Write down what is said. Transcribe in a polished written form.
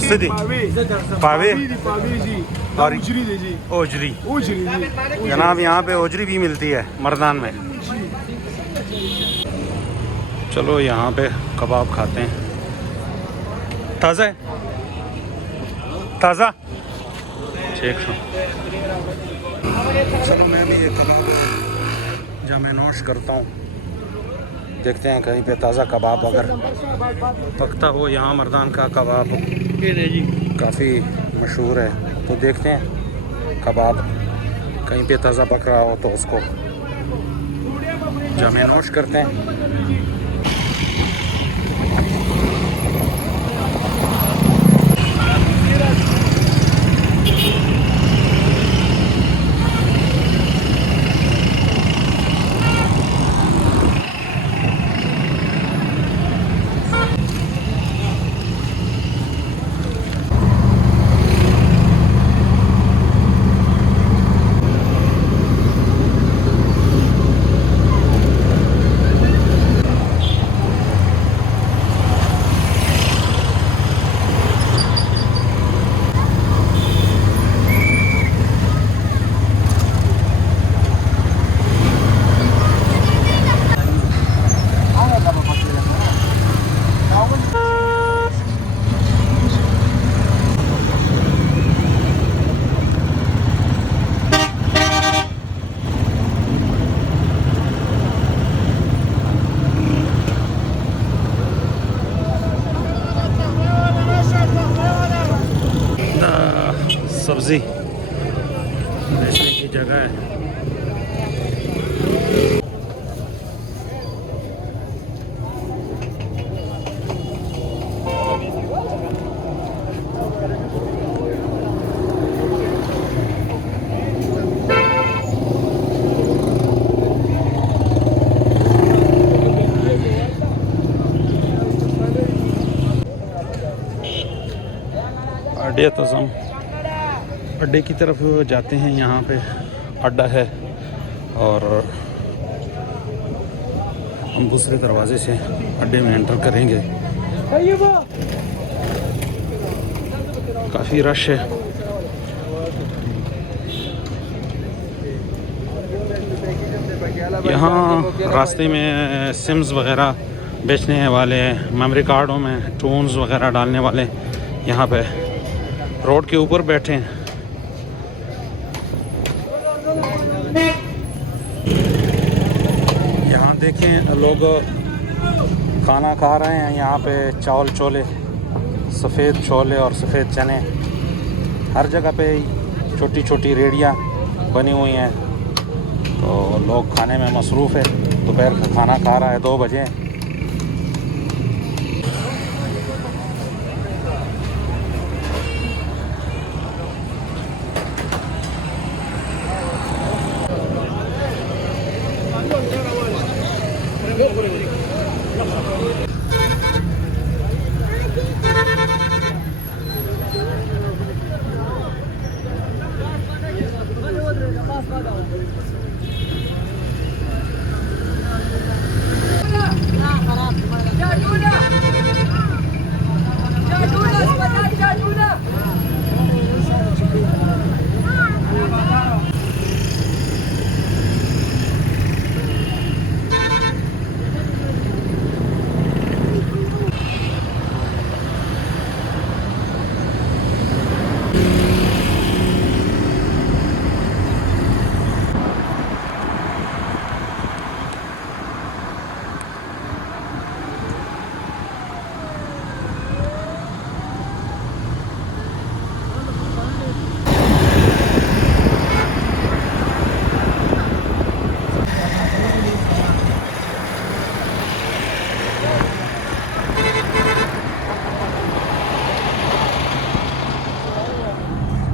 सस्ती थी पावे और ओजरी। जनाब यहाँ पे ओजरी भी मिलती है मर्दान में। चलो यहाँ पे कबाब खाते हैं। ताज़ा है, ताज़ा ठीक है। चलो मैं भी एक कबाब जामे नोश करता हूँ। देखते हैं कहीं पे ताज़ा कबाब अगर पकता हो। यहाँ मर्दान का कबाब काफ़ी मशहूर है, तो देखते हैं कबाब कहीं पे ताज़ा पक रहा हो तो उसको जामे नोश करते हैं। सब्ज़ी बेचने की जगह है। अड्डे तज़म अड्डे की तरफ जाते हैं। यहाँ पे अड्डा है और हम दूसरे दरवाजे से अड्डे में एंटर करेंगे। काफ़ी रश है। यहाँ रास्ते में सिम्स वगैरह बेचने वाले, मेमोरी कार्डों में टून्स वगैरह डालने वाले यहाँ पे रोड के ऊपर बैठे हैं। यहाँ देखें लोग खाना खा रहे हैं। यहाँ पे चावल छोले, सफ़ेद छोले और सफ़ेद चने, हर जगह पे छोटी छोटी रेड़ियाँ बनी हुई हैं। तो लोग खाने में मसरूफ़ है। दोपहर का खाना खा रहा है, 2 बजे।